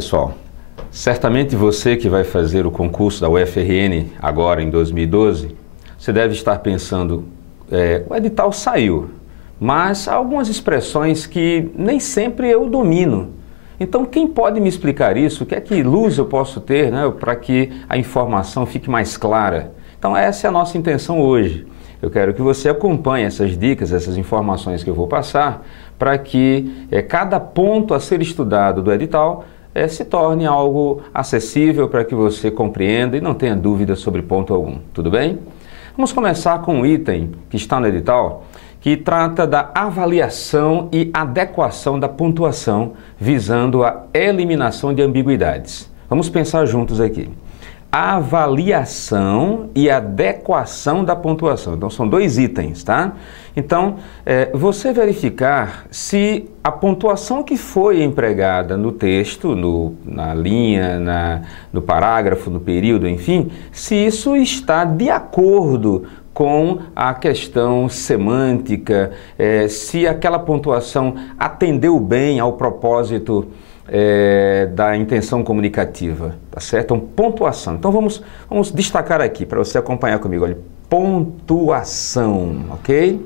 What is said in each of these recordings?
pessoal, certamente você que vai fazer o concurso da UFRN agora em 2012, você deve estar pensando, o edital saiu, mas há algumas expressões que nem sempre eu domino. Então quem pode me explicar isso? Que luz eu posso ter, né, para que a informação fique mais clara? Então essa é a nossa intenção hoje. Eu quero que você acompanhe essas dicas, essas informações que eu vou passar, para que cada ponto a ser estudado do edital se torne algo acessível para que você compreenda e não tenha dúvida sobre ponto algum. Tudo bem? Vamos começar com um item que está no edital, que trata da avaliação e adequação da pontuação, visando a eliminação de ambiguidades. Vamos pensar juntos aqui. Avaliação e adequação da pontuação. Então, são dois itens, tá? Então, você verificar se a pontuação que foi empregada no texto, na linha, no parágrafo, no período, enfim, se isso está de acordo com a questão semântica, se aquela pontuação atendeu bem ao propósito da intenção comunicativa, tá certo? Então, pontuação. Então, vamos destacar aqui para você acompanhar comigo. Olha, pontuação, ok?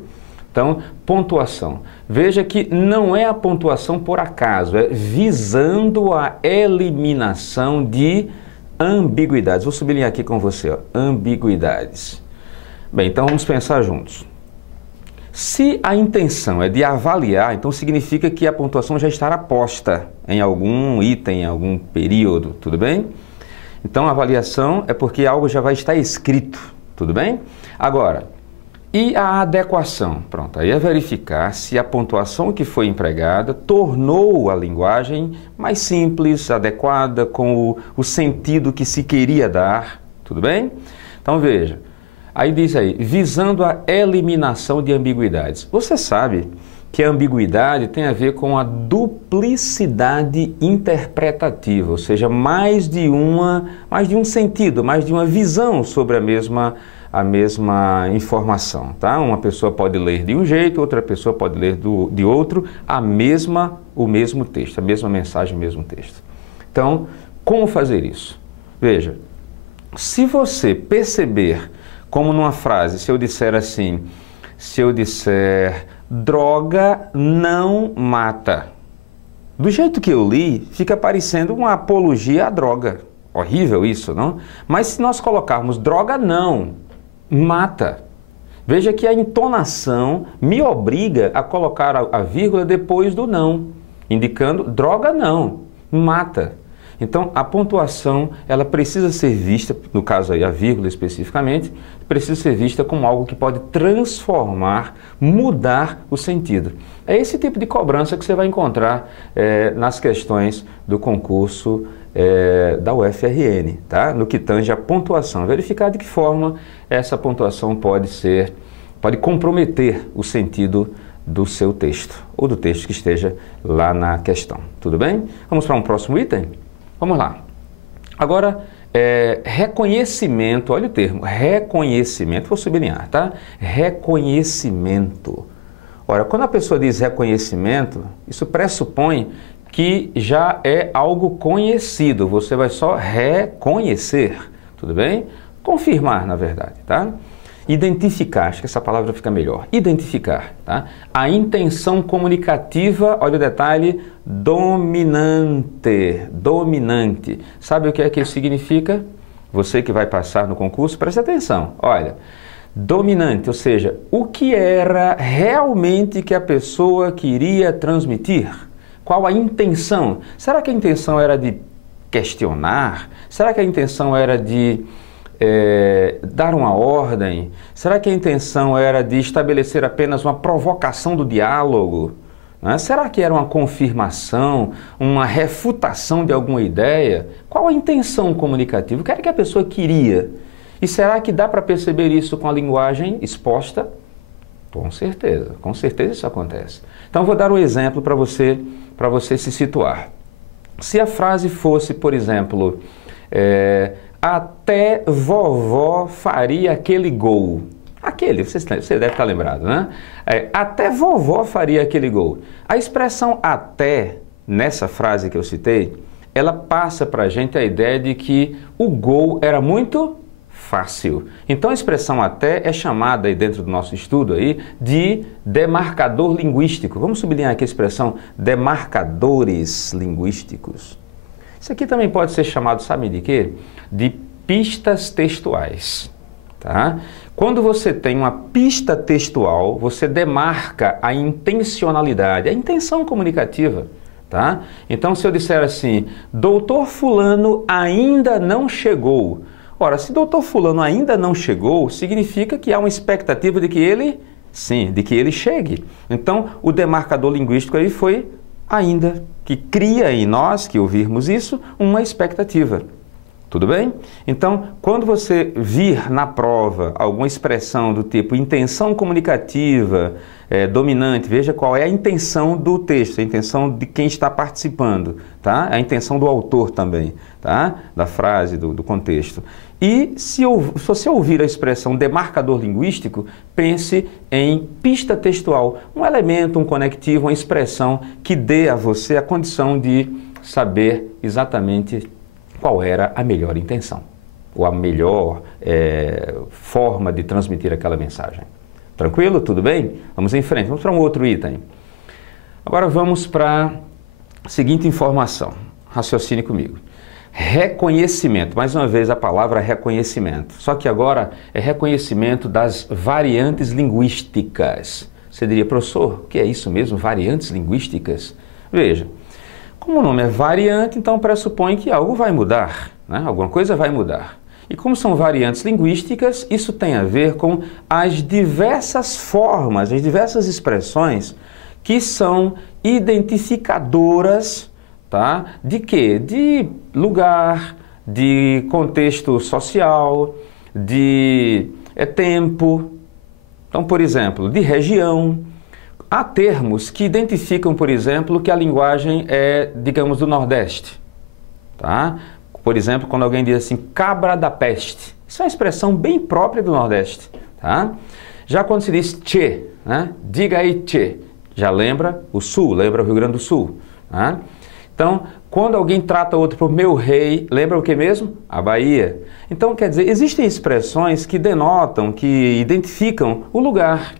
Então, pontuação. Veja que não é a pontuação por acaso, é visando a eliminação de ambiguidades. Vou sublinhar aqui com você, ó, ambiguidades. Bem, então vamos pensar juntos. Se a intenção é de avaliar, então significa que a pontuação já estará posta em algum item, em algum período, tudo bem? Então, a avaliação é porque algo já vai estar escrito, tudo bem? Agora, e a adequação? Pronto, aí é verificar se a pontuação que foi empregada tornou a linguagem mais simples, adequada, com o sentido que se queria dar, tudo bem? Então, veja. Aí diz aí, visando a eliminação de ambiguidades. Você sabe que a ambiguidade tem a ver com a duplicidade interpretativa, ou seja, mais de um sentido, mais de uma visão sobre a mesma informação, tá? Uma pessoa pode ler de um jeito, outra pessoa pode ler de outro, o mesmo texto, a mesma mensagem, o mesmo texto. Então, como fazer isso? Veja, se você perceber, como numa frase, se eu disser assim, droga não mata. Do jeito que eu li, fica parecendo uma apologia à droga. Horrível isso, não? Mas se nós colocarmos droga não mata, veja que a entonação me obriga a colocar a vírgula depois do não, indicando droga não mata. Então, a pontuação, ela precisa ser vista, no caso aí a vírgula especificamente, precisa ser vista como algo que pode transformar, mudar o sentido. É esse tipo de cobrança que você vai encontrar nas questões do concurso da UFRN, tá? No que tange a pontuação. Verificar de que forma essa pontuação pode comprometer o sentido do seu texto, ou do texto que esteja lá na questão. Tudo bem? Vamos para um próximo item? Vamos lá. Agora, reconhecimento, olha o termo, reconhecimento, vou sublinhar, tá? Reconhecimento. Ora, quando a pessoa diz reconhecimento, isso pressupõe que já é algo conhecido, você vai só reconhecer, tudo bem? Confirmar, na verdade, tá? Identificar, acho que essa palavra fica melhor. Identificar, tá? A intenção comunicativa, olha o detalhe, dominante. Sabe o que é que isso significa? Você que vai passar no concurso, preste atenção. Olha, dominante, ou seja, o que era realmente que a pessoa queria transmitir? Qual a intenção? Será que a intenção era de questionar? Será que a intenção era de dar uma ordem? Será que a intenção era de estabelecer apenas uma provocação do diálogo? Né? Será que era uma confirmação, uma refutação de alguma ideia? Qual a intenção comunicativa? O que era que a pessoa queria? E será que dá para perceber isso com a linguagem exposta? Com certeza isso acontece. Então vou dar um exemplo para você se situar. Se a frase fosse, por exemplo, até vovó faria aquele gol. Você deve estar lembrado, né? Até vovó faria aquele gol. A expressão até, nessa frase que eu citei, ela passa para a gente a ideia de que o gol era muito fácil. Então a expressão até é chamada aí dentro do nosso estudo aí de demarcador linguístico. Vamos sublinhar aqui a expressão demarcadores linguísticos. Isso aqui também pode ser chamado, sabe de quê? De pistas textuais. Tá? Quando você tem uma pista textual, você demarca a intencionalidade, a intenção comunicativa. Tá? Então, se eu disser assim, doutor fulano ainda não chegou. Ora, se doutor fulano ainda não chegou, significa que há uma expectativa de que ele, sim, de que ele chegue. Então, o demarcador linguístico aí foi ainda, que cria em nós, que ouvirmos isso, uma expectativa. Tudo bem? Então, quando você vir na prova alguma expressão do tipo intenção comunicativa dominante, veja qual é a intenção do texto, a intenção de quem está participando, tá? A intenção do autor também, tá? Da frase, do contexto. E se você ouvir a expressão demarcador linguístico, pense em pista textual, um elemento, um conectivo, uma expressão que dê a você a condição de saber exatamente qual era a melhor intenção, ou a melhor forma de transmitir aquela mensagem. Tranquilo? Tudo bem? Vamos em frente, vamos para um outro item. Agora vamos para a seguinte informação, raciocine comigo. Reconhecimento, mais uma vez a palavra reconhecimento, só que agora é reconhecimento das variantes linguísticas. Você diria, professor, o que é isso mesmo, variantes linguísticas? Veja, como o nome é variante, então pressupõe que algo vai mudar, né? Alguma coisa vai mudar. E como são variantes linguísticas, isso tem a ver com as diversas formas, as diversas expressões que são identificadoras, tá? De quê? De lugar, de contexto social, de tempo. Então, por exemplo, de região. Há termos que identificam, por exemplo, que a linguagem é, digamos, do Nordeste. Tá? Por exemplo, quando alguém diz assim, cabra da peste. Isso é uma expressão bem própria do Nordeste. Tá? Já quando se diz tchê, né? Diga aí tchê, já lembra o Sul, lembra o Rio Grande do Sul. Tá? Então, quando alguém trata outro por meu rei, lembra o que mesmo? A Bahia. Então, quer dizer, existem expressões que denotam, que identificam o lugar.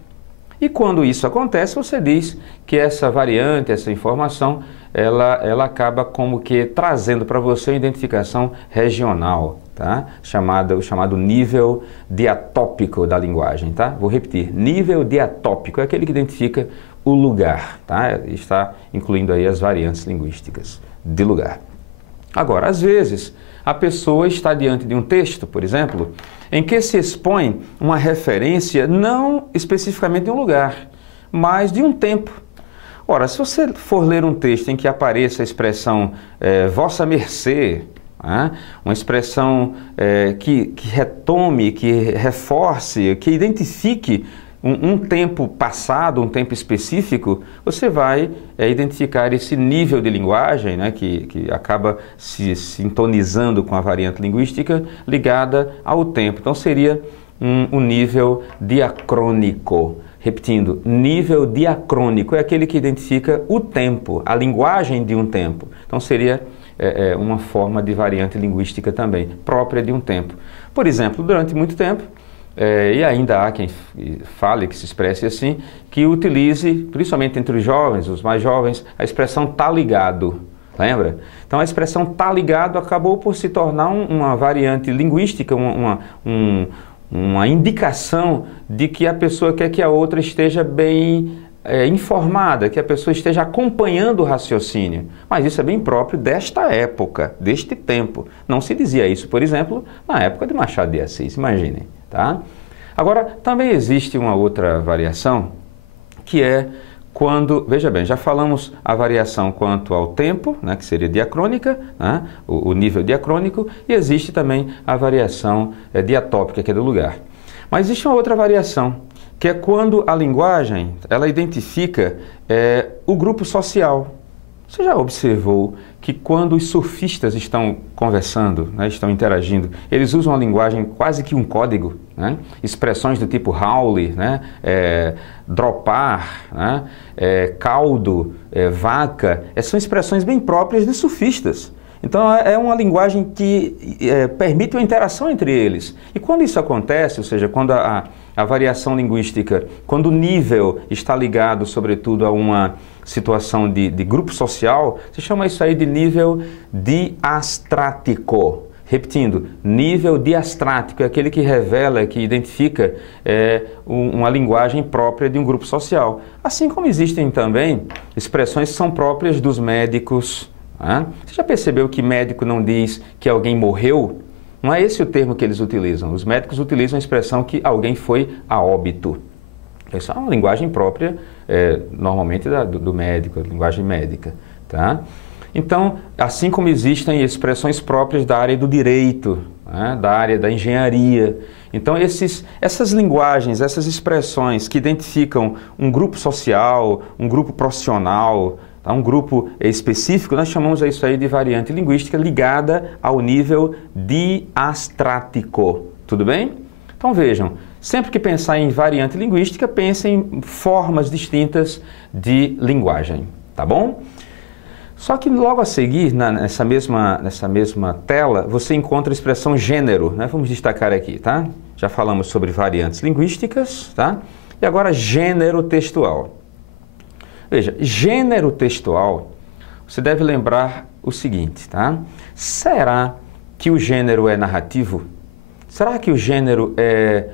E quando isso acontece, você diz que essa variante, essa informação, ela acaba como que trazendo para você uma identificação regional, tá? O chamado nível diatópico da linguagem, tá? Vou repetir, nível diatópico é aquele que identifica o lugar, tá? Está incluindo aí as variantes linguísticas de lugar. Agora, às vezes, a pessoa está diante de um texto, por exemplo, em que se expõe uma referência não especificamente de um lugar, mas de um tempo. Ora, se você for ler um texto em que apareça a expressão vossa mercê, uma expressão que retome, que reforce, que identifique um tempo passado, um tempo específico, você vai identificar esse nível de linguagem, né, que acaba se sintonizando com a variante linguística ligada ao tempo. Então seria um nível diacrônico. Repetindo, nível diacrônico é aquele que identifica o tempo, a linguagem de um tempo. Então seria uma forma de variante linguística também, própria de um tempo. Por exemplo, durante muito tempo, e ainda há quem fale, que se expresse assim, que utilize, principalmente entre os jovens, os mais jovens, a expressão tá ligado. Lembra? Então a expressão tá ligado acabou por se tornar uma variante linguística, uma indicação de que a pessoa quer que a outra esteja bem informada, que a pessoa esteja acompanhando o raciocínio. Mas isso é bem próprio desta época, deste tempo. Não se dizia isso, por exemplo, na época de Machado de Assis, imaginem. Tá? Agora, também existe uma outra variação, que é quando, veja bem, já falamos a variação quanto ao tempo, né, que seria diacrônica, né, o nível diacrônico, e existe também a variação diatópica, que é do lugar. Mas existe uma outra variação, que é quando a linguagem, ela identifica o grupo social. Você já observou que quando os surfistas estão conversando, né, estão interagindo, eles usam a linguagem quase que um código, né? Expressões do tipo howle, né? Dropar, né? Caldo, vaca, são expressões bem próprias de surfistas. Então é uma linguagem que permite uma interação entre eles. E quando isso acontece, ou seja, quando a variação linguística, quando o nível está ligado, sobretudo, a uma situação de grupo social, se chama isso aí de nível diastrático. Repetindo, nível diastrático é aquele que revela, que identifica uma linguagem própria de um grupo social. Assim como existem também expressões que são próprias dos médicos. Você já percebeu que médico não diz que alguém morreu? Não é esse o termo que eles utilizam. Os médicos utilizam a expressão que alguém foi a óbito. Essa é uma linguagem própria, normalmente, do médico, a linguagem médica. Tá? Então, assim como existem expressões próprias da área do direito, da área da engenharia. Então, essas linguagens, essas expressões que identificam um grupo social, um grupo profissional, um grupo específico, nós chamamos isso aí de variante linguística ligada ao nível diastrático. Tudo bem? Então, vejam, sempre que pensar em variante linguística, pense em formas distintas de linguagem. Tá bom? Só que logo a seguir, nessa mesma tela, você encontra a expressão gênero, né? Vamos destacar aqui, tá? Já falamos sobre variantes linguísticas, tá? E agora gênero textual. Veja, gênero textual, você deve lembrar o seguinte, tá? Será que o gênero é narrativo? Será que o gênero é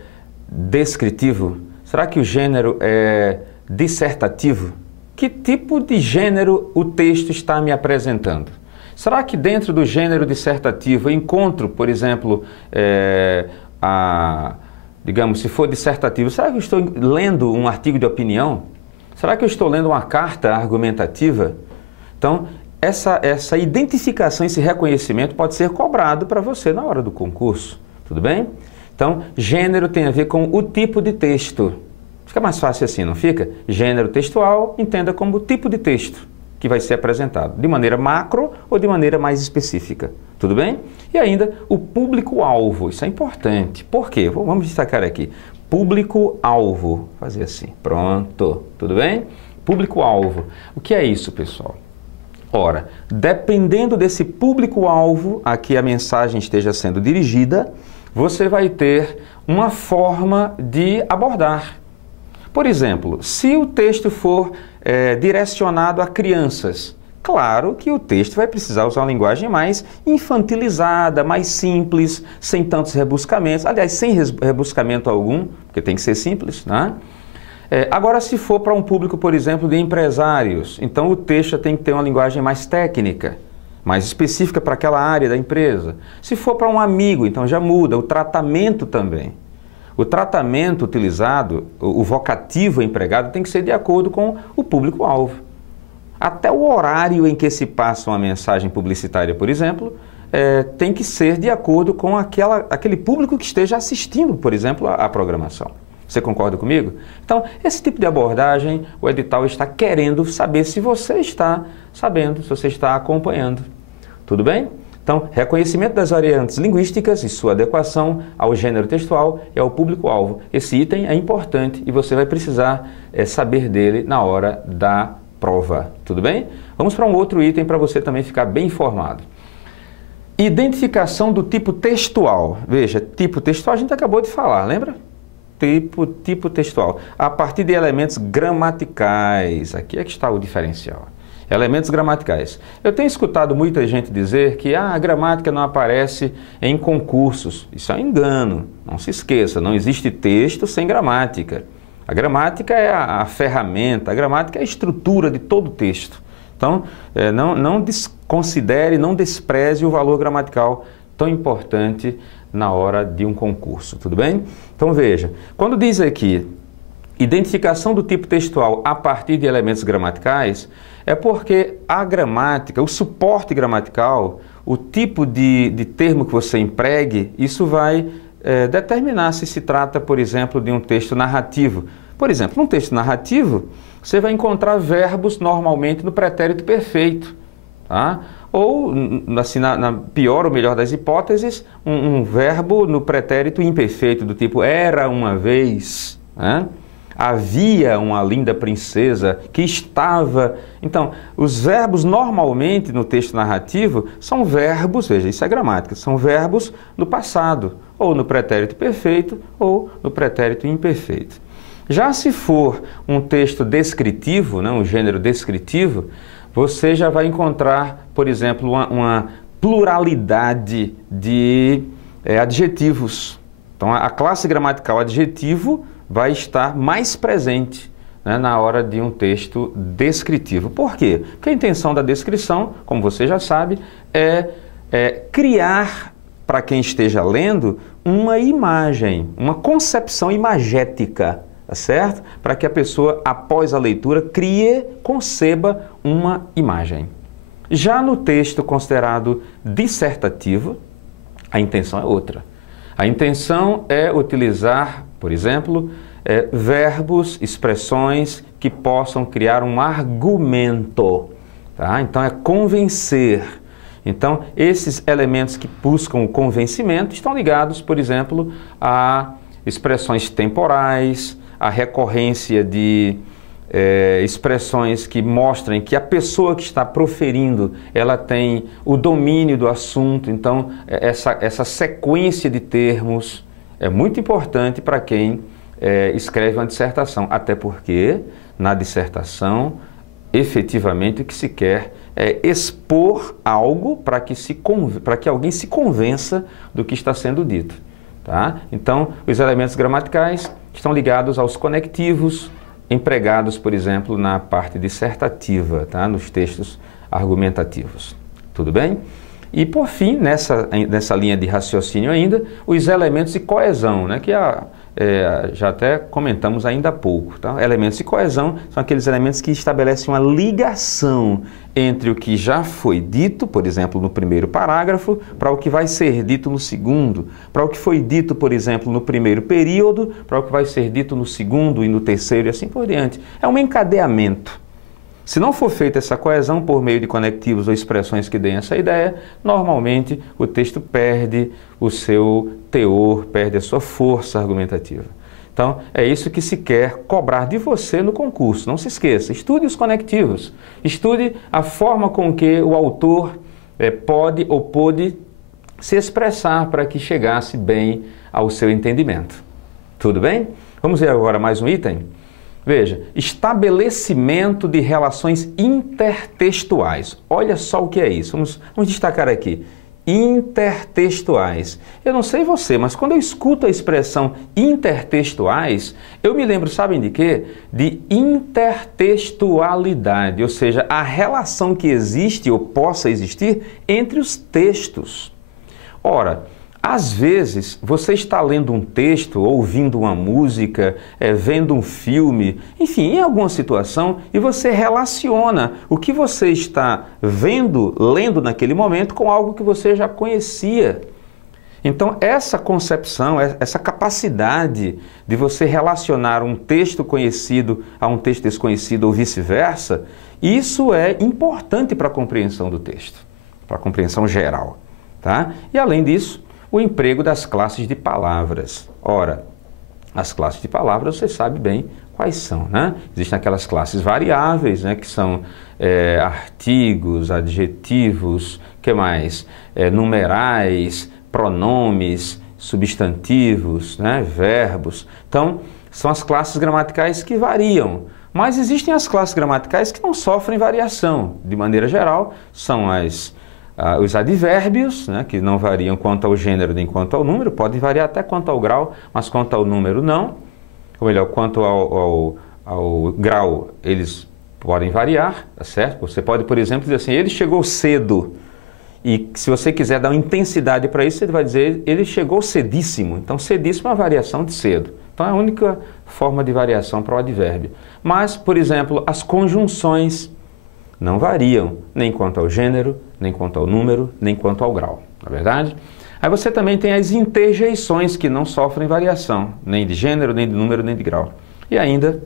descritivo? Será que o gênero é dissertativo? Que tipo de gênero o texto está me apresentando? Será que dentro do gênero dissertativo eu encontro, por exemplo, digamos, se for dissertativo, será que eu estou lendo um artigo de opinião? Será que eu estou lendo uma carta argumentativa? Então, essa identificação, esse reconhecimento pode ser cobrado para você na hora do concurso, tudo bem? Então, gênero tem a ver com o tipo de texto. Fica mais fácil assim, não fica? Gênero textual, entenda como o tipo de texto que vai ser apresentado, de maneira macro ou de maneira mais específica, tudo bem? E ainda o público-alvo, isso é importante. Por quê? Vamos destacar aqui. Público-alvo, fazer assim, pronto, tudo bem? Público-alvo, o que é isso, pessoal? Ora, dependendo desse público-alvo a que a mensagem esteja sendo dirigida, você vai ter uma forma de abordar. Por exemplo, se o texto for direcionado a crianças, claro que o texto vai precisar usar uma linguagem mais infantilizada, mais simples, sem tantos rebuscamentos. Aliás, sem rebuscamento algum, porque tem que ser simples, né? Agora, se for para um público, por exemplo, de empresários, então o texto tem que ter uma linguagem mais técnica, mais específica para aquela área da empresa. Se for para um amigo, então já muda, o tratamento também. O tratamento utilizado, o vocativo empregado, tem que ser de acordo com o público-alvo. Até o horário em que se passa uma mensagem publicitária, por exemplo, tem que ser de acordo com aquele público que esteja assistindo, por exemplo, a programação. Você concorda comigo? Então, esse tipo de abordagem, o edital está querendo saber se você está sabendo, se você está acompanhando. Tudo bem? Então, reconhecimento das variantes linguísticas e sua adequação ao gênero textual e ao público-alvo. Esse item é importante e você vai precisar saber dele na hora da prova. Tudo bem? Vamos para um outro item para você também ficar bem informado. Identificação do tipo textual. Veja, tipo textual a gente acabou de falar, lembra? Tipo textual. A partir de elementos gramaticais. Aqui é que está o diferencial. Elementos gramaticais. Eu tenho escutado muita gente dizer que a gramática não aparece em concursos. Isso é um engano. Não se esqueça, não existe texto sem gramática. A gramática é a ferramenta, a gramática é a estrutura de todo texto. Então, não desconsidere, não despreze o valor gramatical tão importante na hora de um concurso, tudo bem? Então veja, quando diz aqui identificação do tipo textual a partir de elementos gramaticais, é porque a gramática, o suporte gramatical, o tipo de termo que você empregue, isso vai determinar se trata, por exemplo, de um texto narrativo. Por exemplo, num texto narrativo, você vai encontrar verbos normalmente no pretérito perfeito, tá? Ou, assim, na pior ou melhor das hipóteses, um verbo no pretérito imperfeito, do tipo era uma vez, né? havia uma linda princesa que estava... Então, os verbos normalmente no texto narrativo são verbos, veja, isso é gramática, são verbos no passado, ou no pretérito perfeito, ou no pretérito imperfeito. Já se for um texto descritivo, né, um gênero descritivo, você já vai encontrar, por exemplo, uma pluralidade de adjetivos. Então, a classe gramatical adjetivo vai estar mais presente, né, na hora de um texto descritivo. Por quê? Porque a intenção da descrição, como você já sabe, é criar, para quem esteja lendo, uma imagem, uma concepção imagética, tá certo? Para que a pessoa, após a leitura, conceba uma imagem. Já no texto considerado dissertativo, a intenção é outra. A intenção é utilizar, por exemplo, verbos, expressões que possam criar um argumento. Tá? Então, é convencer. Então, esses elementos que buscam o convencimento estão ligados, por exemplo, a expressões temporais, a recorrência de expressões que mostrem que a pessoa que está proferindo, ela tem o domínio do assunto. Então, essa sequência de termos é muito importante para quem escreve uma dissertação, até porque na dissertação, efetivamente, o que se quer é expor algo para que alguém se convença do que está sendo dito. Tá? Então, os elementos gramaticais estão ligados aos conectivos, empregados, por exemplo, na parte dissertativa, tá? Nos textos argumentativos. Tudo bem? E, por fim, nessa linha de raciocínio ainda, os elementos de coesão, né? Que já até comentamos ainda há pouco. Tá? Elementos de coesão são aqueles elementos que estabelecem uma ligação entre o que já foi dito, por exemplo, no primeiro parágrafo, para o que vai ser dito no segundo, para o que foi dito, por exemplo, no primeiro período, para o que vai ser dito no segundo e no terceiro e assim por diante. É um encadeamento. Se não for feita essa coesão por meio de conectivos ou expressões que deem essa ideia, normalmente o texto perde o seu teor, perde a sua força argumentativa. Então, é isso que se quer cobrar de você no concurso. Não se esqueça, estude os conectivos, estude a forma com que o autor pode ou pôde se expressar para que chegasse bem ao seu entendimento. Tudo bem? Vamos ver agora mais um item? Veja, estabelecimento de relações intertextuais. Olha só o que é isso. Vamos destacar aqui. Intertextuais. Eu não sei você, mas quando eu escuto a expressão intertextuais, eu me lembro, sabem de quê? De intertextualidade, ou seja, a relação que existe ou possa existir entre os textos. Ora, às vezes, você está lendo um texto, ouvindo uma música, vendo um filme, enfim, em alguma situação, e você relaciona o que você está vendo, lendo naquele momento, com algo que você já conhecia. Então, essa concepção, essa capacidade de você relacionar um texto conhecido a um texto desconhecido ou vice-versa, isso é importante para a compreensão do texto, para a compreensão geral. Tá? E, além disso, o emprego das classes de palavras. Ora, as classes de palavras você sabe bem quais são, né? Existem aquelas classes variáveis, né, que são artigos, adjetivos, que mais? Numerais, pronomes, substantivos, né, verbos. Então, são as classes gramaticais que variam. Mas existem as classes gramaticais que não sofrem variação. De maneira geral, são os advérbios, né, que não variam quanto ao gênero nem quanto ao número, podem variar até quanto ao grau, mas quanto ao número não. Ou melhor, quanto ao grau, eles podem variar, tá certo? Você pode, por exemplo, dizer assim, ele chegou cedo. E se você quiser dar uma intensidade para isso, você vai dizer, ele chegou cedíssimo. Então, cedíssimo é uma variação de cedo. Então, é a única forma de variação para o advérbio. Mas, por exemplo, as conjunções não variam, nem quanto ao gênero, nem quanto ao número, nem quanto ao grau, não é verdade? Aí você também tem as interjeições que não sofrem variação, nem de gênero, nem de número, nem de grau. E ainda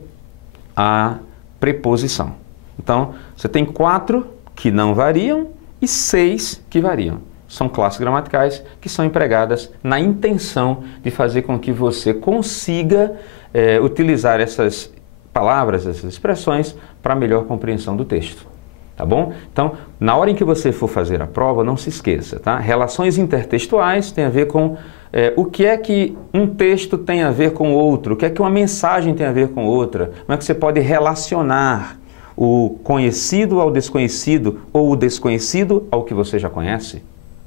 a preposição. Então, você tem 4 que não variam e 6 que variam. São classes gramaticais que são empregadas na intenção de fazer com que você consiga utilizar essas palavras, essas expressões, para melhor compreensão do texto. Tá bom? Então, na hora em que você for fazer a prova, não se esqueça, tá? Relações intertextuais tem a ver com o que é que um texto tem a ver com o outro, o que é que uma mensagem tem a ver com outra, como é que você pode relacionar o conhecido ao desconhecido ou o desconhecido ao que você já conhece.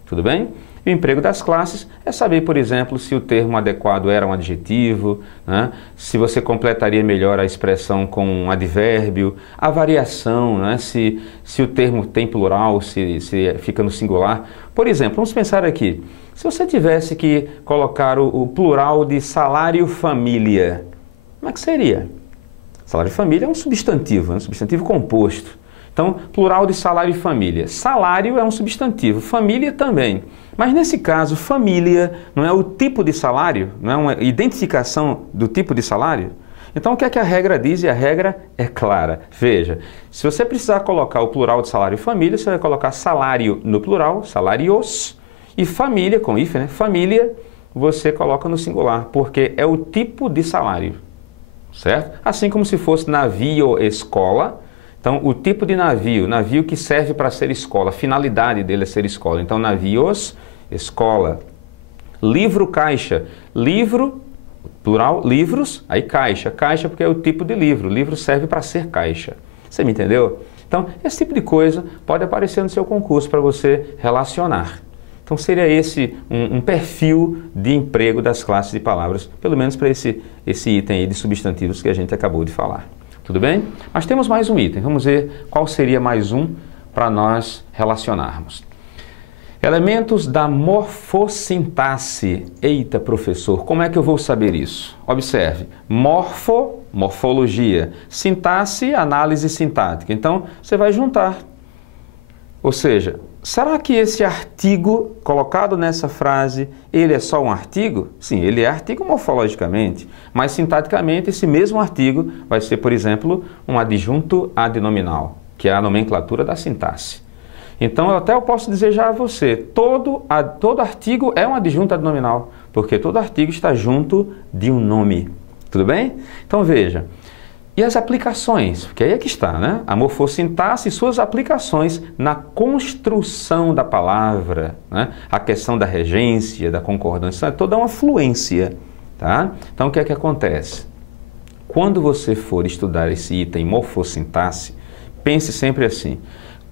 Tudo bem? E o emprego das classes é saber, por exemplo, se o termo adequado era um adjetivo, né? Se você completaria melhor a expressão com um advérbio, a variação, né? Se o termo tem plural, se fica no singular. Por exemplo, vamos pensar aqui, se você tivesse que colocar o plural de salário família, como é que seria? Salário família é um substantivo composto. Então, plural de salário e família. Salário é um substantivo, família também. Mas nesse caso, família não é o tipo de salário, não é uma identificação do tipo de salário? Então, o que é que a regra diz? E a regra é clara. Veja, se você precisar colocar o plural de salário e família, você vai colocar salário no plural, salários, e família, com hífen, né? Família, você coloca no singular, porque é o tipo de salário, certo? Assim como se fosse navio, escola. Então, o tipo de navio que serve para ser escola, a finalidade dele é ser escola. Então, navios, escola. Livro, caixa. Livro, plural, livros, aí caixa. Caixa porque é o tipo de livro. Livro serve para ser caixa. Você me entendeu? Então, esse tipo de coisa pode aparecer no seu concurso para você relacionar. Então, seria esse um perfil de emprego das classes de palavras, pelo menos para esse item aí de substantivos que a gente acabou de falar. Tudo bem? Mas temos mais um item. Vamos ver qual seria mais um para nós relacionarmos. Elementos da morfossintaxe. Eita, professor, como é que eu vou saber isso? Observe. Morfologia. Sintaxe, análise sintática. Então, você vai juntar. Ou seja, será que esse artigo colocado nessa frase, ele é só um artigo? Sim, ele é artigo morfologicamente, mas sintaticamente esse mesmo artigo vai ser, por exemplo, um adjunto adnominal, que é a nomenclatura da sintaxe. Então, eu posso dizer já a você, todo artigo é um adjunto adnominal, porque todo artigo está junto de um nome. Tudo bem? Então, veja. E as aplicações, porque aí é que está, né? A morfossintaxe e suas aplicações na construção da palavra, né? A questão da regência, da concordância, é toda uma fluência, tá? Então, o que é que acontece? Quando você for estudar esse item morfossintaxe, pense sempre assim,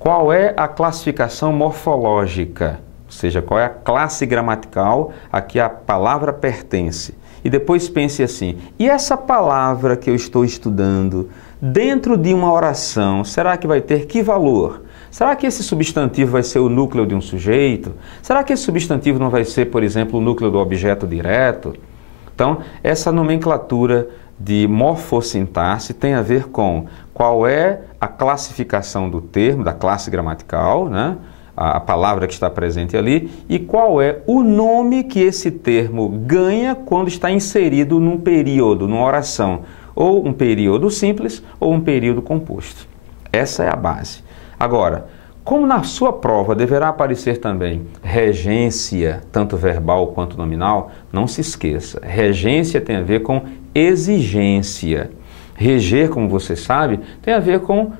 qual é a classificação morfológica? Ou seja, qual é a classe gramatical a que a palavra pertence? E depois pense assim, e essa palavra que eu estou estudando, dentro de uma oração, será que vai ter que valor? Será que esse substantivo vai ser o núcleo de um sujeito? Será que esse substantivo não vai ser, por exemplo, o núcleo do objeto direto? Então, essa nomenclatura de morfossintaxe tem a ver com qual é a classificação do termo, da classe gramatical, né? A palavra que está presente ali, e qual é o nome que esse termo ganha quando está inserido num período, numa oração, ou um período simples ou um período composto. Essa é a base. Agora, como na sua prova deverá aparecer também regência, tanto verbal quanto nominal, não se esqueça, regência tem a ver com exigência. Reger, como você sabe, tem a ver com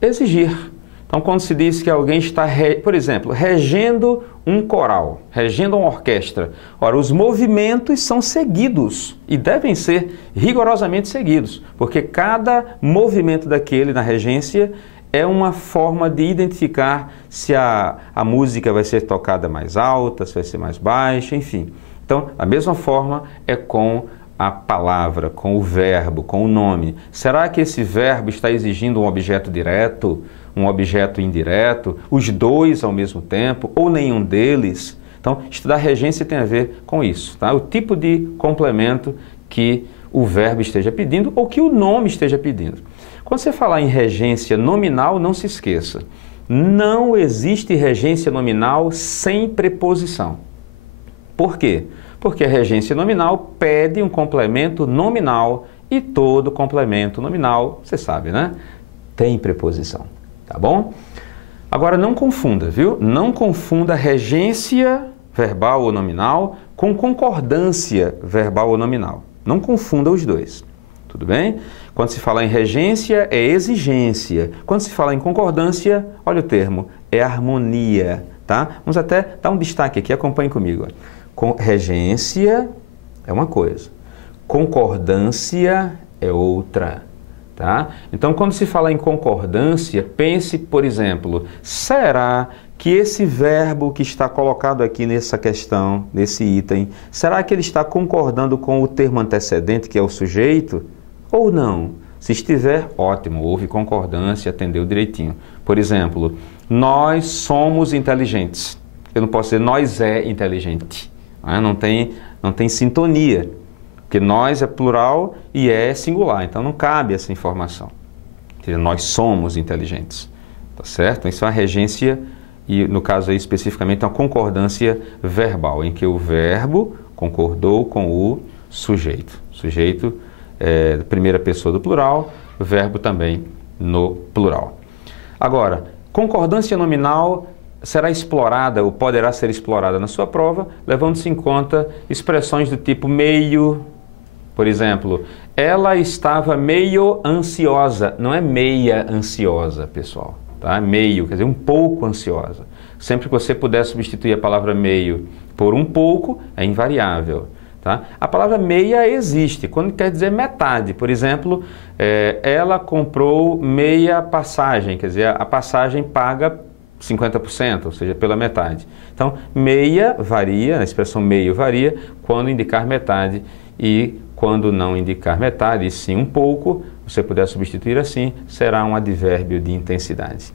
exigir. Então, quando se diz que alguém está, por exemplo, regendo um coral, regendo uma orquestra, ora, os movimentos são seguidos e devem ser rigorosamente seguidos, porque cada movimento daquele na regência é uma forma de identificar se a música vai ser tocada mais alta, se vai ser mais baixa, enfim. Então, a mesma forma é com a palavra, com o verbo, com o nome. Será que esse verbo está exigindo um objeto direto, um objeto indireto, os dois ao mesmo tempo, ou nenhum deles? Então, estudar regência tem a ver com isso, tá? O tipo de complemento que o verbo esteja pedindo ou que o nome esteja pedindo. Quando você falar em regência nominal, não se esqueça, não existe regência nominal sem preposição. Por quê? Porque a regência nominal pede um complemento nominal e todo complemento nominal, você sabe, né? Tem preposição. Tá bom? Agora não confunda, viu? Não confunda regência verbal ou nominal com concordância verbal ou nominal. Não confunda os dois. tudo bem? Quando se fala em regência, é exigência. Quando se fala em concordância, olha o termo, é harmonia, tá? Vamos até dar um destaque aqui, acompanhe comigo. Regência é uma coisa, concordância é outra, tá? Então, quando se fala em concordância, pense, por exemplo, será que esse verbo que está colocado aqui nessa questão, nesse item, será que ele está concordando com o termo antecedente, que é o sujeito, ou não? Se estiver, ótimo, houve concordância, atendeu direitinho. Por exemplo, nós somos inteligentes. Eu não posso dizer nós é inteligente. Não tem sintonia, porque nós é plural e é singular, então não cabe essa informação. Quer dizer, nós somos inteligentes, tá certo? Isso é uma regência e, no caso aí especificamente, uma concordância verbal, em que o verbo concordou com o sujeito. Sujeito é primeira pessoa do plural, o verbo também no plural. Agora, concordância nominal será explorada ou poderá ser explorada na sua prova, levando-se em conta expressões do tipo meio, por exemplo, ela estava meio ansiosa, não é meia ansiosa, pessoal, tá? Meio, quer dizer, um pouco ansiosa. Sempre que você puder substituir a palavra meio por um pouco, é invariável, tá? A palavra meia existe, quando quer dizer metade, por exemplo, ela comprou meia passagem, quer dizer, a passagem paga 50%, ou seja, pela metade. Então, meia varia, a expressão meio varia quando indicar metade e quando não indicar metade, e sim um pouco, você puder substituir assim, será um advérbio de intensidade.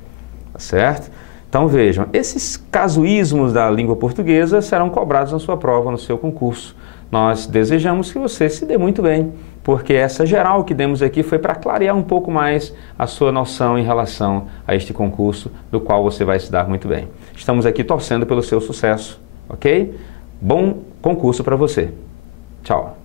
Tá certo? Então, vejam, esses casuísmos da língua portuguesa serão cobrados na sua prova, no seu concurso. Nós desejamos que você se dê muito bem, porque essa geral que demos aqui foi para clarear um pouco mais a sua noção em relação a este concurso, do qual você vai se dar muito bem. Estamos aqui torcendo pelo seu sucesso, ok? Bom concurso para você. Tchau!